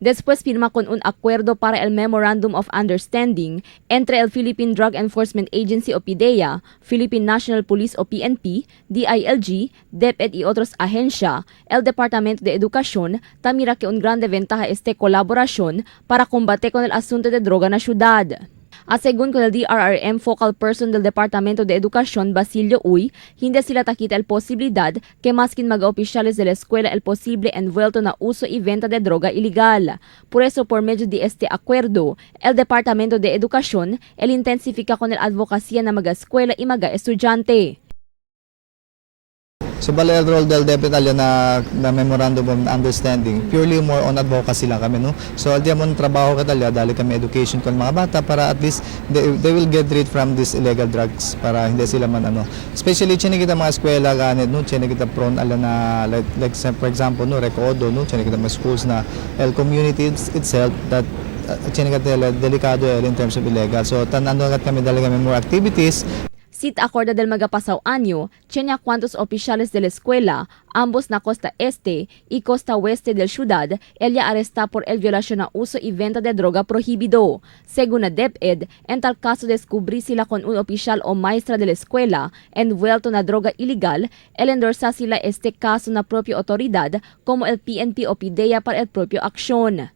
Después firma con un acuerdo para el Memorandum of Understanding entre el Philippine Drug Enforcement Agency o PIDEA, Philippine National Police o PNP, DILG, DepEd y otros ahensya, el Departamento de Educación, tamira que un grande ventaja este colaboración para combate con el asunto de droga na syudad. Asegun con el DRRM focal person del Departamento de Educación, Basilio Uy, hindi sila takita el posibilidad que maskin mga opisyales de la escuela el posible envuelto na uso y venta de droga ilegal. Por eso, por medio de este acuerdo, el Departamento de Educación el intensifica con el advokasya na mga eskwela y mga estudyante. So bale el role del DepEd na Memorandum of Understanding, purely more on advocacy lang kami, no? So aldi mo trabaho kadalya dali kami education kon mga bata para at least they will get rid from these illegal drugs para hindi sila man ano. Especially chini kita mga eskwela ganit no, chini kita prone ala na like for example no Recodo no, chini kita mga schools na el community itself that chini kita delikado in terms of illegal. So tanando kami dali kami more activities. Sit acorda del magapasaw anyo, tiene cuantos oficiales de la escuela, ambos na costa este y costa oeste del ciudad, ella arresta por el violación a uso y venta de droga prohibido. Según la DepEd, en tal caso descubrí sila con un oficial o maestra de la escuela envuelto na droga ilegal, el endorsa sila este caso na propia autoridad como el PNP o PIDEA para el propio aksyon.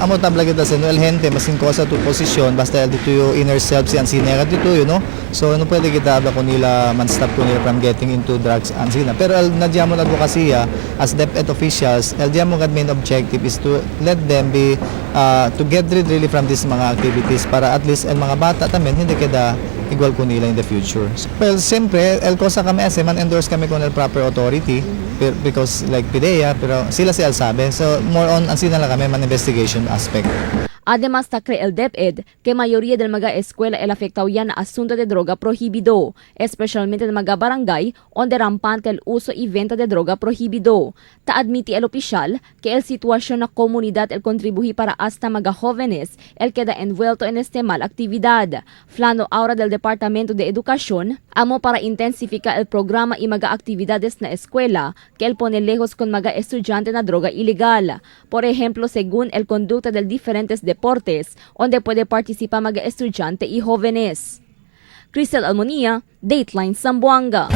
Amo tabla kita sa el gente masin ko sa tu posisyon basta dito yung inner self si ansina dito you know, so ano pwede kita abla ko nila man stop ko nila from getting into drugs ansina pero el nadyamo na advokasya as DepEd officials el diamo kad main objective is to let them be to get rid really from these mga activities para at least el mga bata tamen hindi kada igual ko nila in the future. Well, siyempre, el cosa kami as man endorse kami con el proper authority because like PIDEA, pero sila si el sabe. So, more on, ansina lang kami man investigation aspect. Además, cree el DepEd que mayoría del mga escuela el afectado ya na asunto de droga prohibido, especialmente en mga barangay onde rampante el uso y venta de droga prohibido. Ta-admiti el opisyal que el sitwasyon na komunidad el kontribuhi para hasta mga jóvenes el queda envuelto en este mal actividad. Plano ahora del Departamento de Educación, amo para intensificar el programa y mga actividades na escuela que el pone lejos con mga estudyante na droga ilegal. Por ejemplo, según el conducta del diferentes deportes, donde puede participar mga estudyante y jóvenes. Cristel Almonía, Dateline Zamboanga.